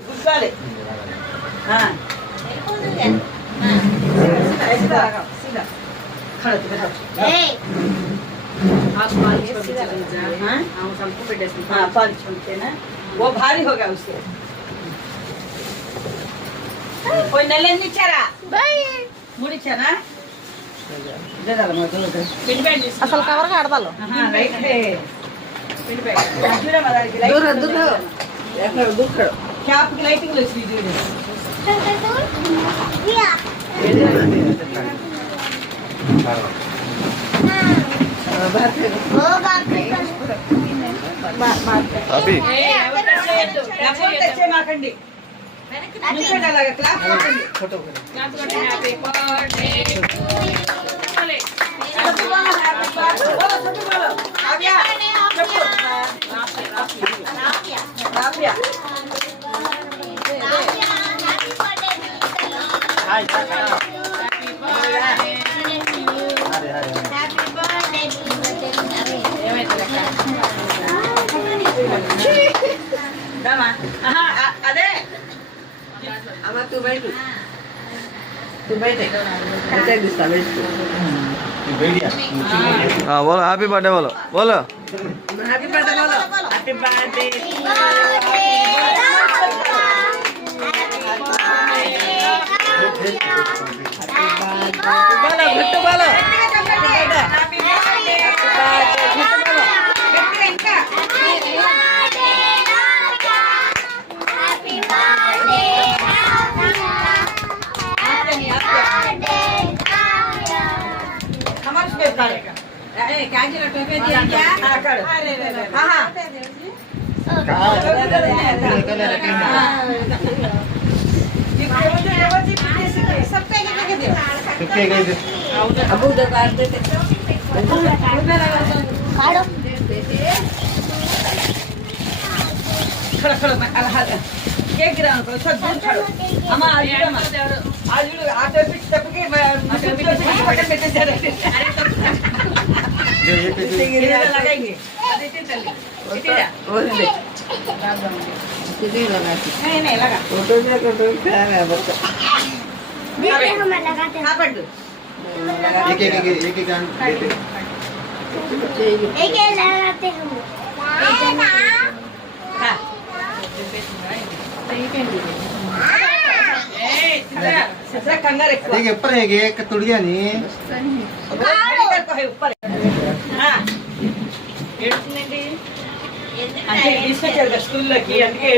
కూర్చోవాలి. वो भारी होगा उससे कोई नलन इच्छारा मुड़ी इच्छारा అసలు కవర్ కడతాను రైట్ दूर दूर दूर क्या आपकी लाइटिंग लग रही है अभी माखंडी फोटो అదే అమ్మ తూ బయట हाँ बोलो हैप्पी बर्थडे बोलो बोलो हैप्पी बर्थडे बोलो हैप्पी बर्थडे बोलो घुट्टू बोलो हैप्पी बर्थडे अबू दुकान देते खड़ा खड़ा केक गिराने को सब दूर खड़ो हम आज आटे पिच टपके बटन में जा रहे ये लगाएंगे नहीं लगा फोटो हाँ पंडू एक लगाते कंगार ऊपर है तुड़िया नहीं ऊपर అంటే తీసుకొచ్చారు స్కూల్లోకి అందుకే